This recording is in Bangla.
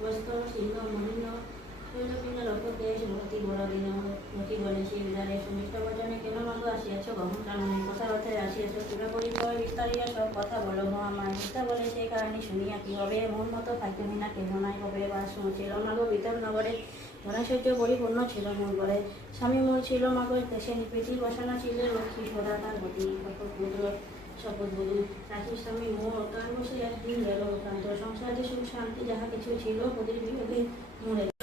বস্ত্র সিংহ মহিন্য শৈলপিণ্ড লোকদেশ ভূতি বড়দিন ভূতি বলে সে বিদারে সুমিষ্ট বচনে কেন মাগো আসিয়াছ গহন কাননে কথা অর্থে আসিয়াছ পুরো পরিচয় বিস্তারিত সব কথা বলো মহামায় মিথ্যা বলে সেই কাহিনী শুনিয়া কি হবে মন মতো থাকতে না কেহ নাই হবে বা শুনছিল মাগো বিতর নগরে ধনাশৈর্য পরিপূর্ণ ছিল মন করে স্বামী মূল ছিল মাগো দেশে নিপীতি বসানো ছিল লক্ষ্মী সদা তার গতি পুত্র শপথ বলুন রাখি স্বামী মোর কার বসে একদিন গেল কান্ত সংসারে সুখ শান্তি যাহা কিছু ছিল প্রতির বিয়োগে মরে